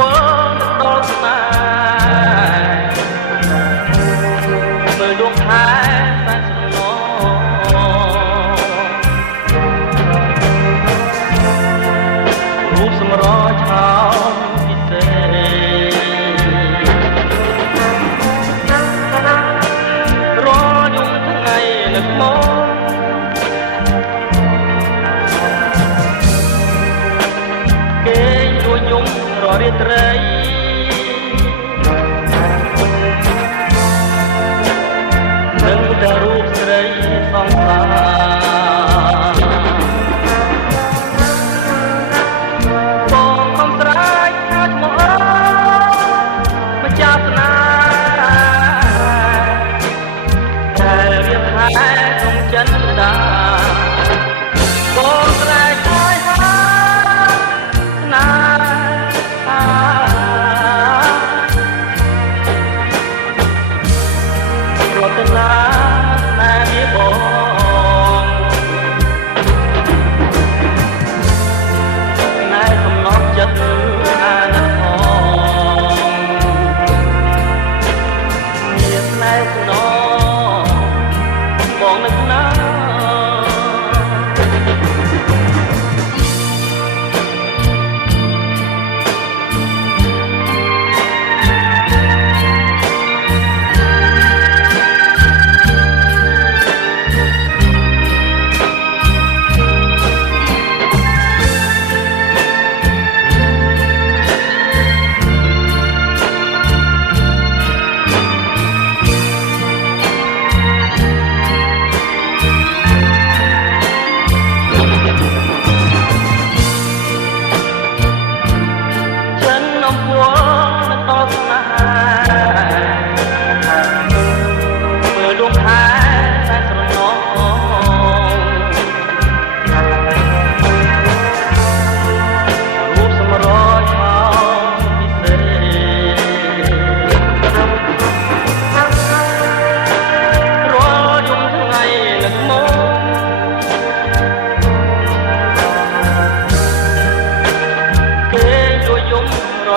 វល់ដល់ស្នេហ៍មើលដួងខែតែស្រណោរូបសម្រឆោមពិសេសរាល់យំថ្ងៃនឹកមករាត្រីនឹងតែរូបស្រីសង្សារបងកំត្រាយថាឈ្មោះម្ចាស់ស្នេហ៍តែរៀបហែក្នុងចិនដាបងស្រែកហើយស្នេហ៍រតនាណែនេះបងណែកំណត់ចិត្តអាណិតផងមានណែស្នងបងនឹកណា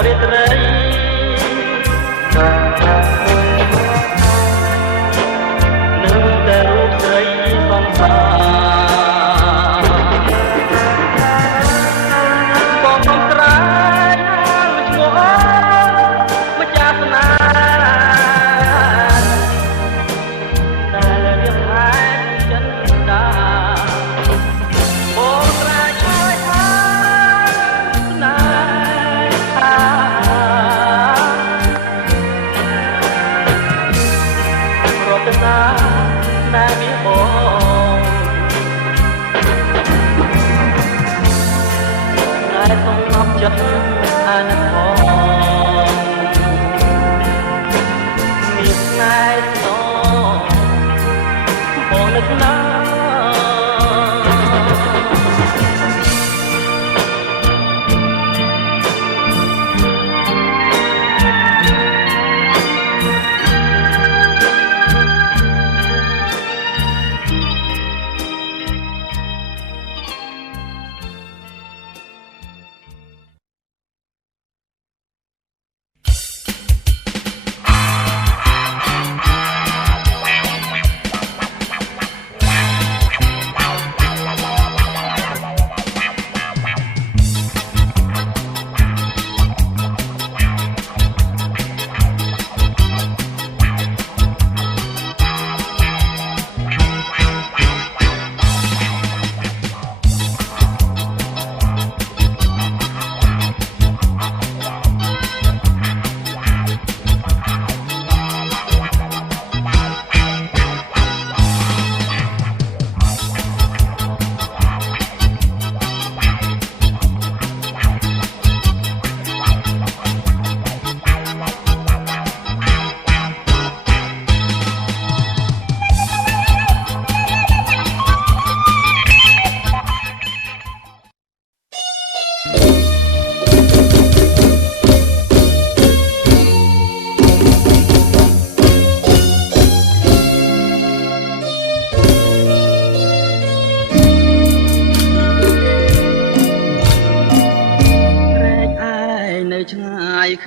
រាត្រីនឹងតែរូបស្រីសង្សារបងកំត្រាយឈ្មោះម្ចាស់ស្នេហ៍តែរៀបហែចិនដាបងស្រែកហើយស្នេហ៍ណាណែមានបងណែសំណប់ចិត្តអាណិតផងមានណែស្នងបងនឹកណា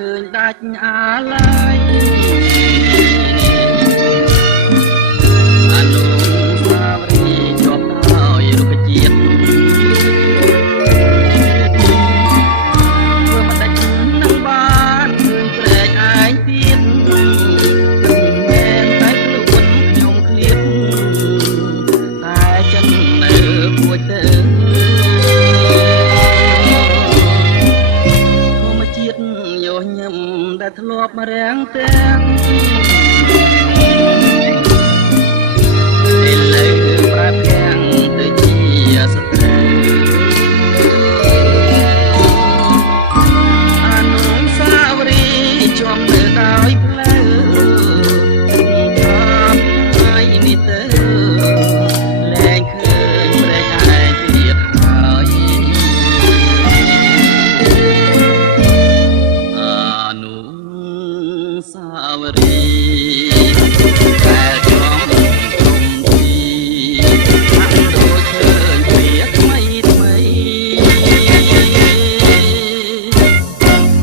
ឃើញដាច់អាឡ័យអនុស្សាវរីយ៍ជាប់ដោយរុក្ខជាតិធ្វើមិនដាច់នឹងបានឃើញព្រែកឯងទៀតមិនមែនតែខ្លួនខ្ញុំឃ្លាតតែចិននៅពួចទៅដែលធ្លាប់មករាំងទាំងឥឡូវប្រែប្រាំងទៅជាសត្រូវអនុស្សាវរីយ៍ជាប់នៅដោយផ្លូវតាមថ្ងៃនេះទៅលែងឃើញព្រែកឯងទៀតហើយសាវរីយ៍តែចំទុំទីហាក់ដូចឃើញវាថ្មីថ្មី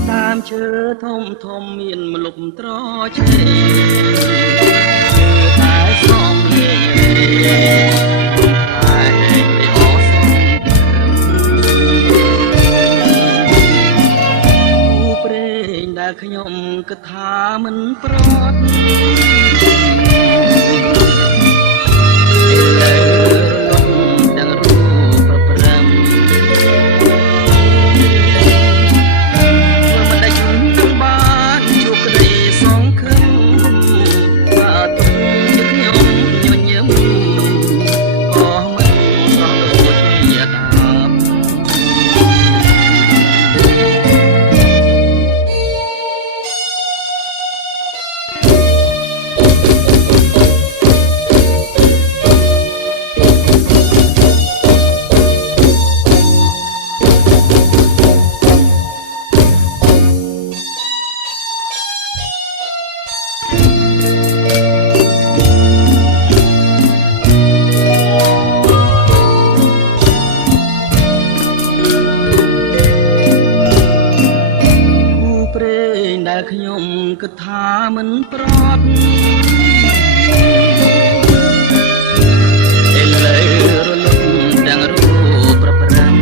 តាមឈើធំធំមានម្លប់ត្រឆេតែសំលេងតែអស់ព្រេងដែលខ្ញុំគិតថាមិនប្រត់ឥឡូវរលំទាំងរូបប្រព្រឹត្តធ្វើមិនដាច់នឹងបានជួបក្តីសង្ឃឹមបើទុកជាខ្ញុំញញឹមក៏មិនស្រស់ដូចជាដើមដែលខ្ញុំគិតថាមិនប្រត់ឥឡូវរលឹកទាំងរូបប្រព្រឹត្ត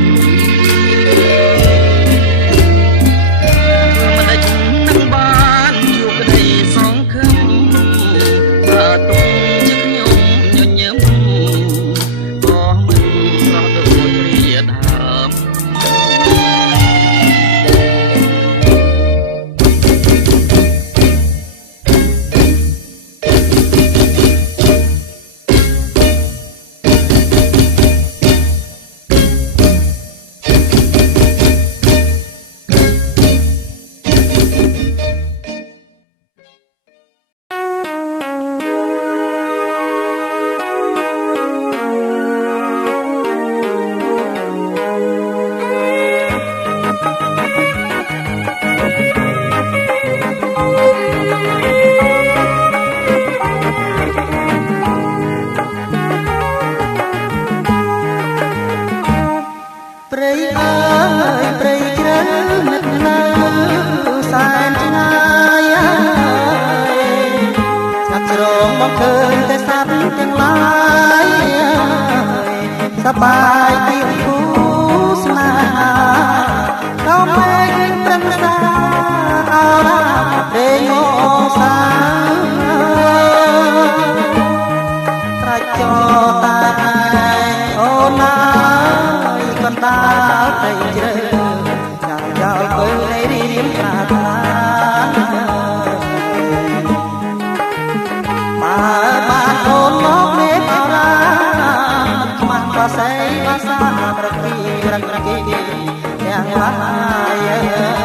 ធ្វើមិនដាច់នឹងបានជួបក្តីសង្ឃឹមបើទុកជាខ្ញុំញញឹមក៏មិនស្រស់ដូចរាដើមសបាយពីគូស្នេហាក៏មិនប្រឹងសាអរ៉ាពេងងសាត្រាច់ចោតាអូនណាយកណ្ដាលទៅជ្រៅចាំចោលពើនៃរៀមប្រាថ្នាបានអូនមកមេបរាបាសៃបាសាប្រគីរកគីទាំងឡាយ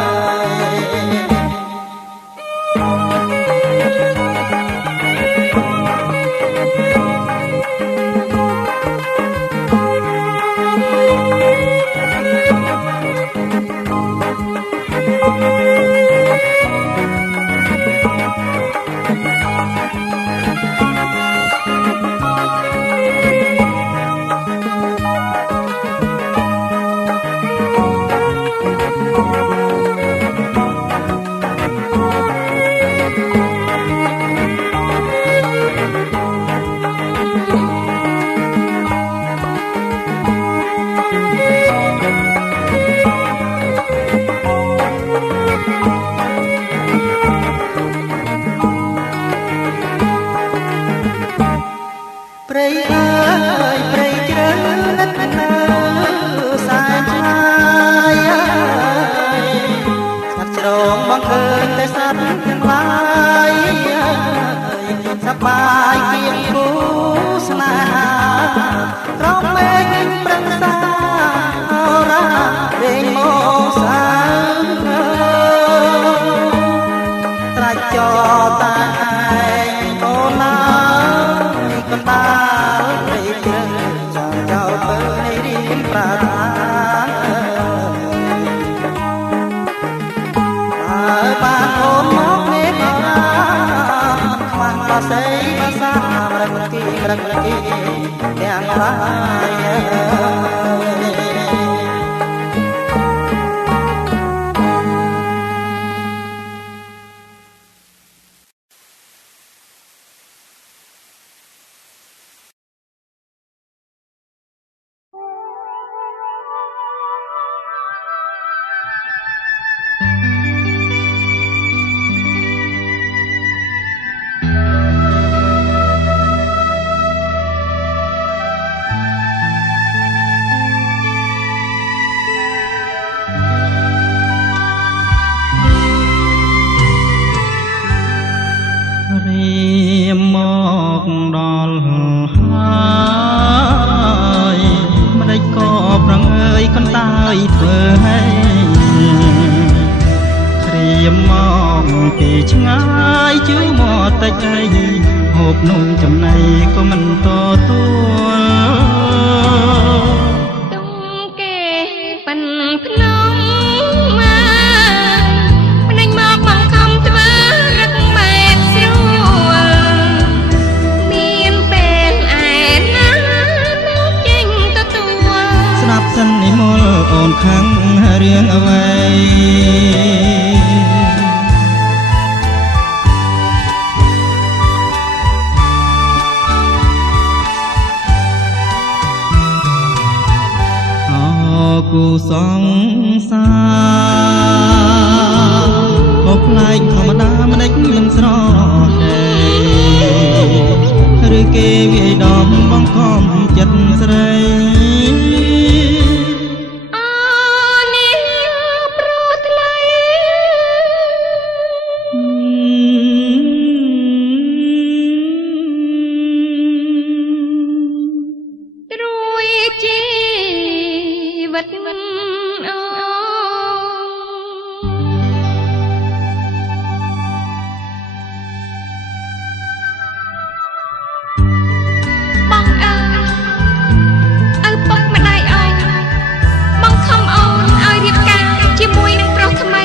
តែសត្វទាំងឡាយសប្បាយគៀងគូស្នេហាត្រង់មេឃប្រឹងសាអូរ៉ារេងមកសាត្រាច់ចោតាឯងអូនណាកណ្ដាលព្រៃជ្រឹងចាំចោលពើនៃរៀងប្រាថ្នាបានអូនមកមេឃណាខ្វះបាសៃភាសារឹកគីទាំងឡាយមកដល់ហើយម្ដេចក៏ប្រងើយកន្តើយធ្វើឲ្យត្រៀមមកពីឆ្ងាយជឿមកតិចអីហូបនំចំណៃក៏មិនតទួលតុងគេប៉ិនភ្នំមកម្ដេចមកបងខំធ្វើរឹកបែបស្រួលមានពេលឯណាមកចេញទទួលស្ដាប់សិននិមលអូនខាងរឿងអ្វីគូសង្សារក៏ផ្លែកធម្មតាមិនដេចមិនស្រហេឬគេវាយដំបងខំចិត្តស្រីអូនេះប្រថ្លៃត្រួយជីវិតអូបងអើឪពុកម្ដាយអូនបងខំអូនឲ្យរៀបការជាមួយនឹងប្រុសថ្មី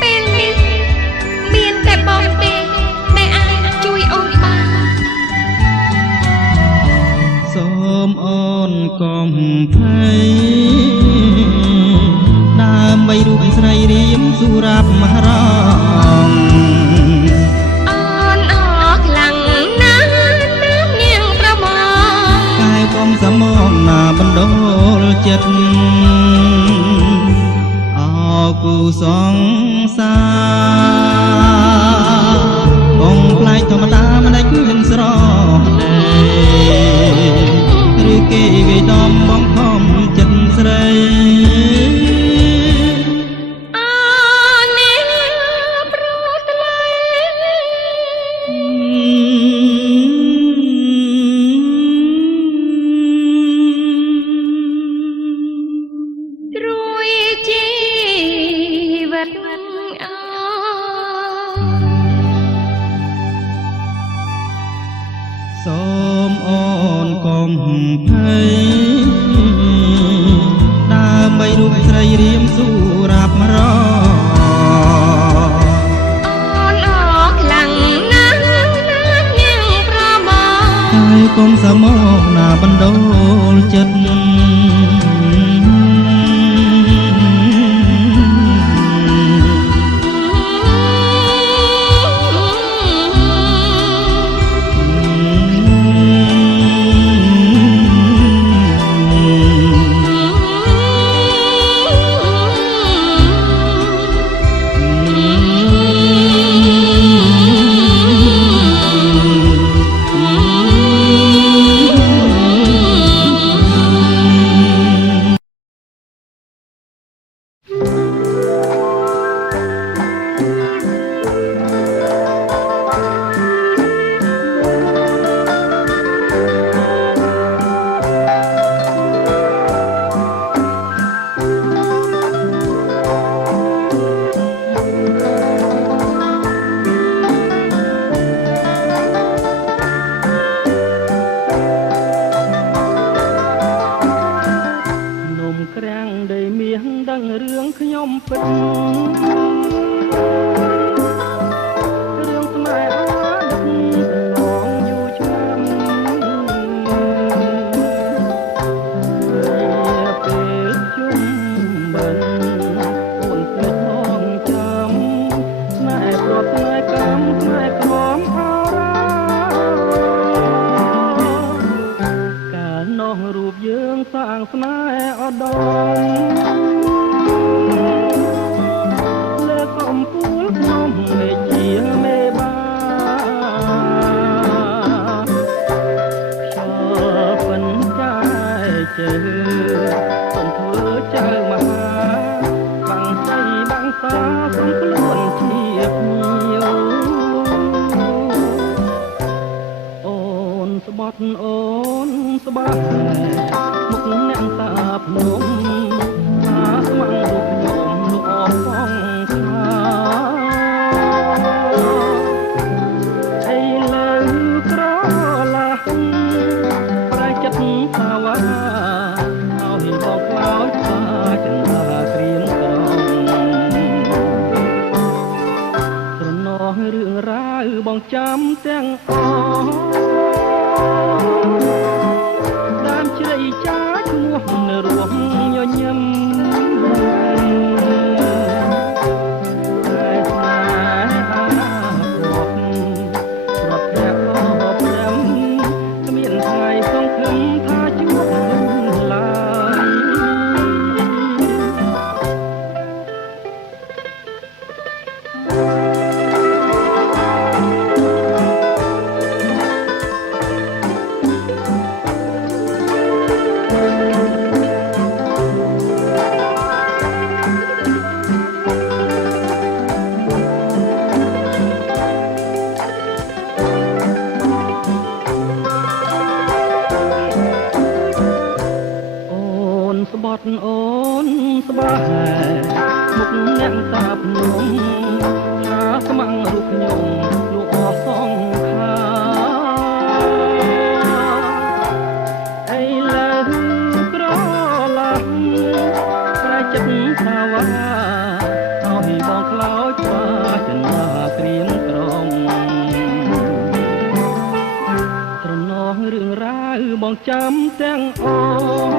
ពេលនេះមានតែបងទេដែលអាចជួយអូនបានសូមអូនកុំភ័យដើម្បីរូបស្រីរៀមសុរាប់មករងអូនអរខ្លាំងណាស់នាងប្រមកាយកុំសមងណាបណ្ដូលចិត្តអគូសង្សារបងផ្លែកធម្មតាមិនដេចមិនស្រហេឬគេវាយដំបងខំចិត្តស្រីអូនេះប្រថ្លៃត្រួយជីវិតអូ ដឹងរឿងខ្ញុំពិតរឿងស្នេហ៍ដឹកឡងយូរឆ្នាំពេលជុំបិណ្ឌអូនភ្លេចផងចាំស្នេហ៍ប្រត់ស្នេហ៍កម្មស្នេហ៍ក្រំអរ៉ាកាលនោះរូបយើងសាងស្នេហ៍អដមលើកំពូលខ្ញុំមេជាមេបាខ្យល់ពិនចាយជើសុំធ្វើចៅមហាបាំងស្រីបាំងសាសុំខ្លួនជាភ្ញៀវអូនស្បត់អូនស្បាក់មុខអ្នកតាភ្នំថាស្មងរូបខ្ញុំលោកអបផងខាអីលើក្រឡាស់ប្រែចិត្តសាវ៉ាឲ្យបងខ្លោចថាចន្ទាក្រៀមក្រំស្រណោះរឿងរ៉ាវបងចាំទាំងអស់ដើមជ្រៃចាឈ្មោះនៅរស់ញញឹមតែស្នេហារត់ប្រាក់អបព្រំគ្មានថ្ងៃសង្ឃឹមថាជួបឡើយស្បត់អូនស្បាមុខអ្នកតាភ្នំថាស្មងរូបខ្ញុំលោកអស់សងខាអីលើក្រឡាស់ប្រែចិត្តសាវ៉ាឲ្យបងខ្លោចថាចន្ទាក្រៀមក្រំត្រណោះរឿងរ៉ាវបងចាំទាំងអស់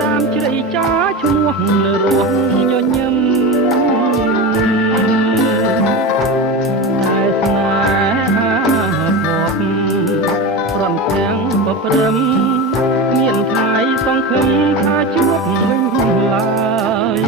ដើមជ្រៃចាឈ្មោះនៅរស់ញញឹមតែស្នេហាភពព្រមទាំងបព្រំមានថ្ងៃសង្ឃឹមថាជួបវិញឡើយ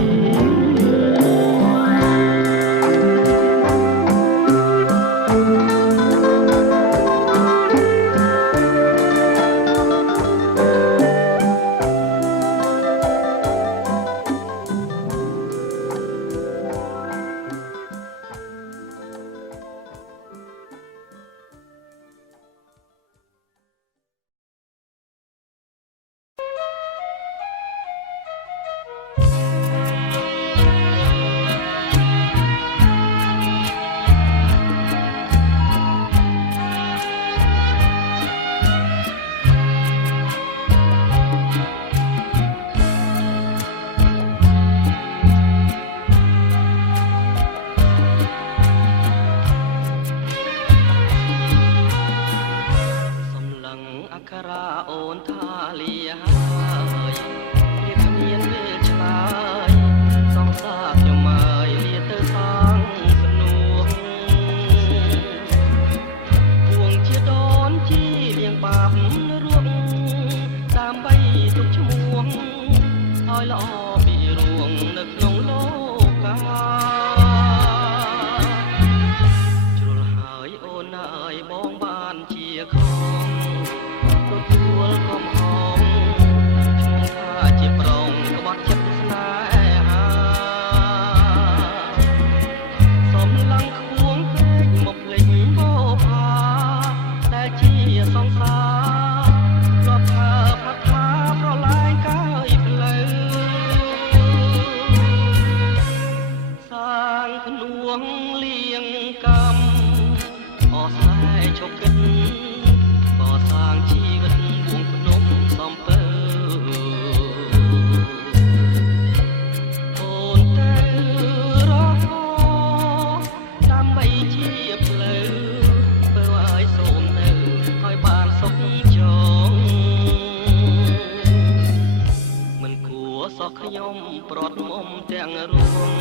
សក់ខ្ញុំប្រត់មុំទាំងរួង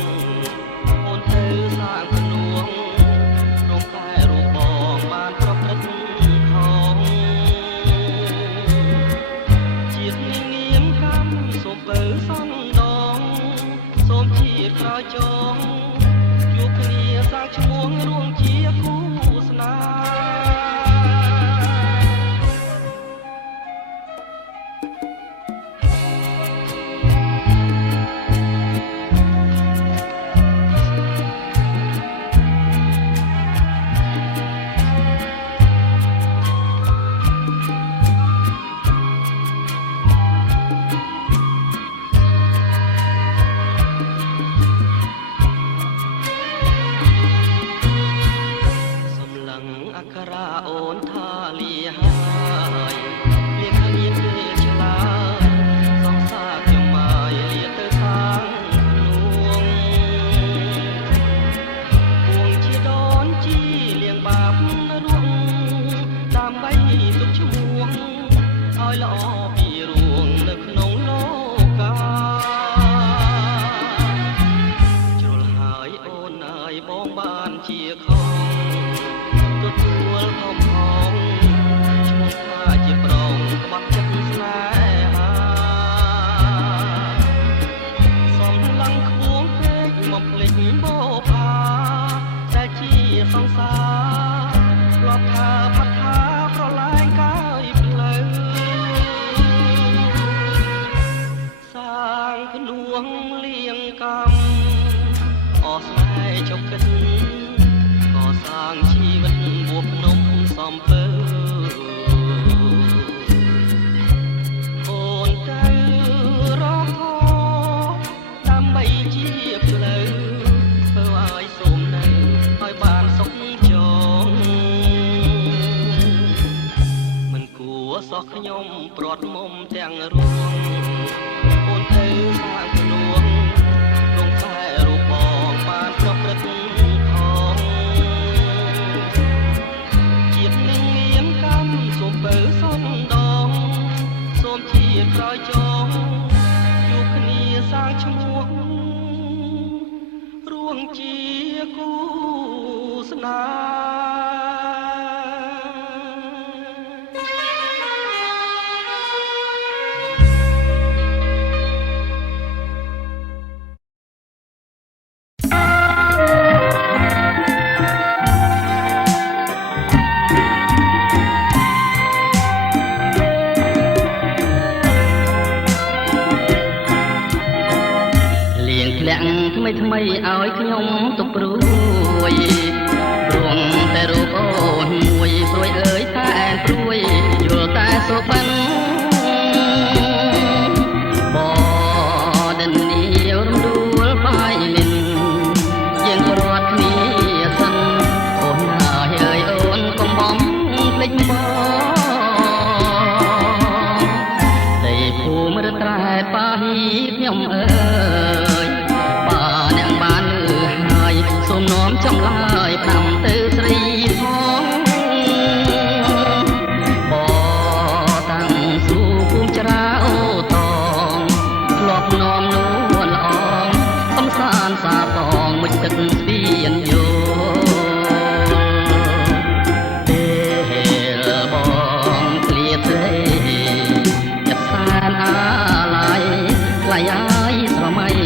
អូនទៅសាងភ្នួងរំកែរូបបងបានប្រព្រឹត្តខំជាតិនាងកម្មសូមបើសំដងសូមជាតិក្រោយចងជួបគ្នាសាងឈ្មោះរួមជាគូស្នេហ៍អូនថាលាហើយលាគ្មានពេលឆ្លើយសង្សារខ្ញុំមកលាទៅខាងនួងពួងជាដូនជីលៀងបាបរួងដើម្បីទុកឈ្មោះឲ្យល្អពីរួងនៅក្នុងលោកកាជ្រុលហើយអូនហើយបងបានជាខំទទួលខំផងឈ្មោះថាជាប្រងក្បត់ចិត្តស្នេហាសំឡងខ្ពងពេកមកភ្លេចបោផាតែជាសង្សារធ្លាប់ថាផាត់ថាប្រឡាយកាយផ្លូវសាងភ្នួងលៀងកម្មអស់ស្នេហ៍ចុកគិតសាងជីវិតបួបភ្នំសំពើអូនទៅរកខដើម្បីជាផ្លូវធ្វើឲ្យសូមនៅឲ្យបានសុខចងមិនគួរសោះខ្ញុំប្រត់មុំទាំងរួងអូនទៅសាងភ្នួងរងតែរូបបងបានប្រព្រឹត្តសូមបើសំដងសូមជាក្រោយចងជួបគ្នាសាងឈ្មោះរួងជាគូស្នេហ៍ ថ្មីថ្មីឲ្យខ្ញុំទុកព្រួយព្រមតែរូបអូនមួយព្រួយអើយតែព្រួយយល់តែសុបិនបដិននីរំដួលបាយលិនយើងរត់គ្នាសិនអូនហើយអើយអូនកុំបំភ្លេចបងដីភូមិរត្រែប៉ាហ៊ីខ្ញុំអើយសូមនាំចំឡាយផ្ដាំទៅស្រីផងបតាំងស៊ូគុំច្រាអូតងធ្លាប់នាំនួនល្អងកំសាន្តសាបងមុជទឹកស្ពានយោពេលបងឃ្លាតទេចិត្តសានអាឡ័យថ្លៃហើយស្រមៃ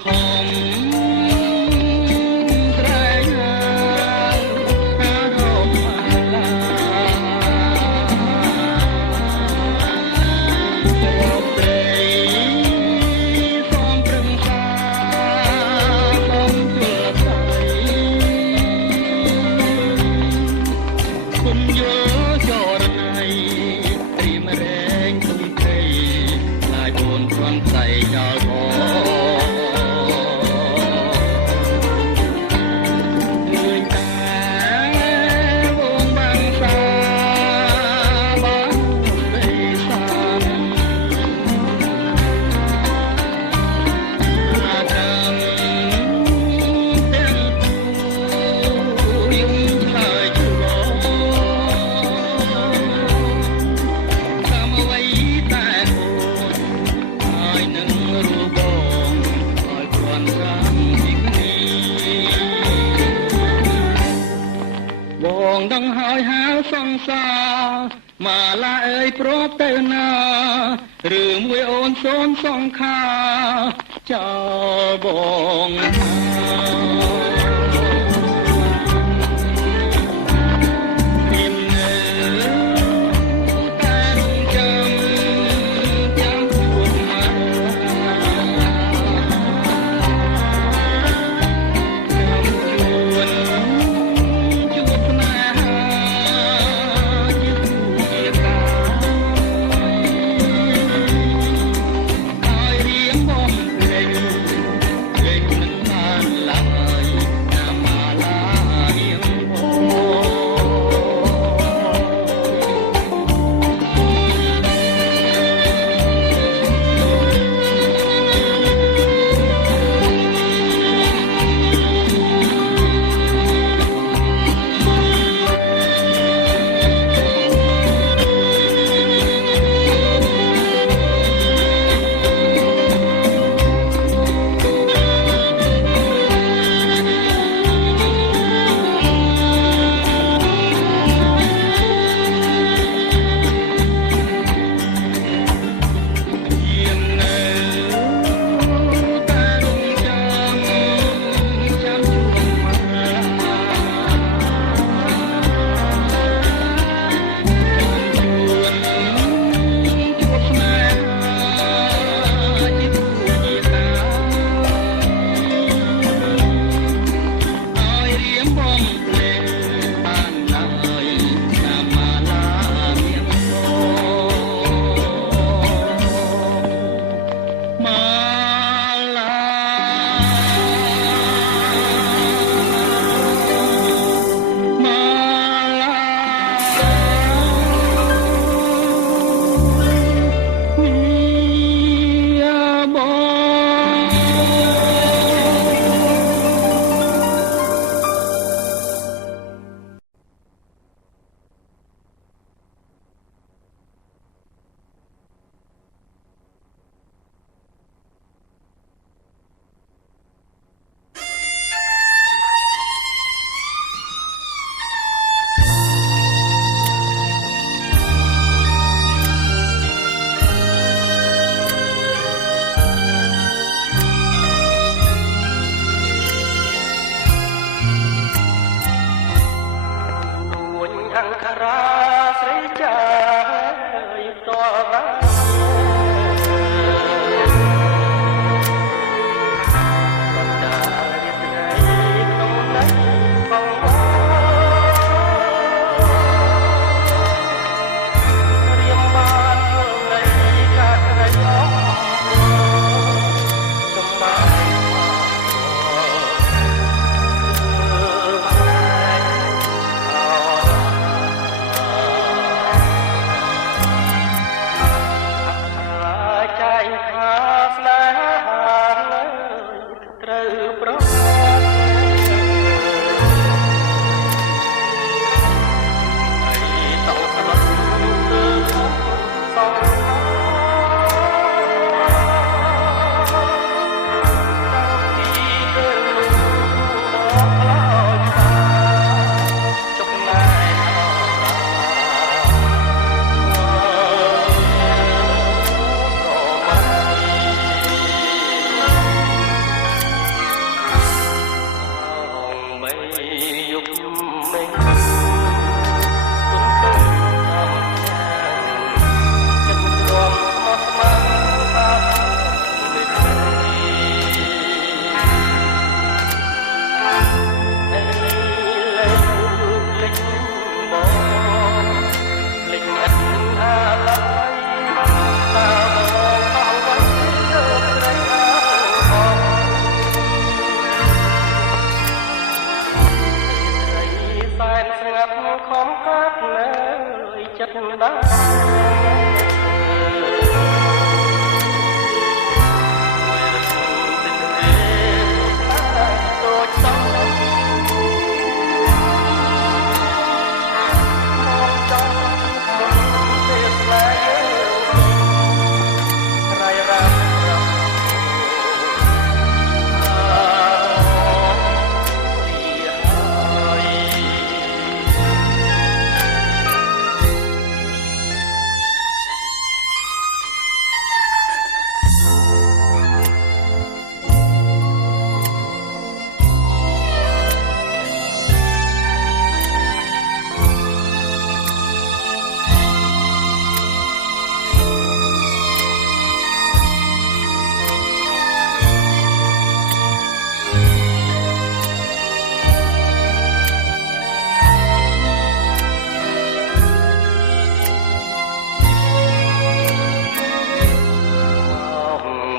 ខំត្រែងអារម្មណ៍ឡារកត្រីសូមប្រឹងសាសូមជួយស្ដីគុំយកចរណៃរីមរែងទុំព្រៃឡាយអូនគ្រាន់តែចោលផង បងដឹងហើយហៅសង្សារមកឡាអើយប្រពទៅណាឬមួយអូនសូនសង្ខាចោលបង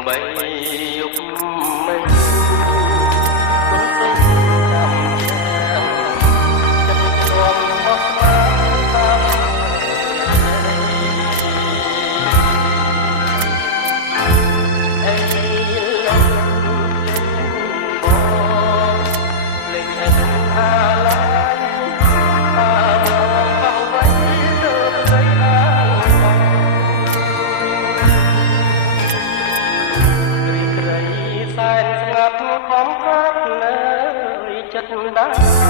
បីយប់មិនគុណទុំចាំចិត្តទ្រាំមកស្មានតាមអេឡងបងលេខអិនហាឡាយអាមកបោះໄວទៅស្រីអាសែនស្ងាត់បំផុតនៅចិត្តដា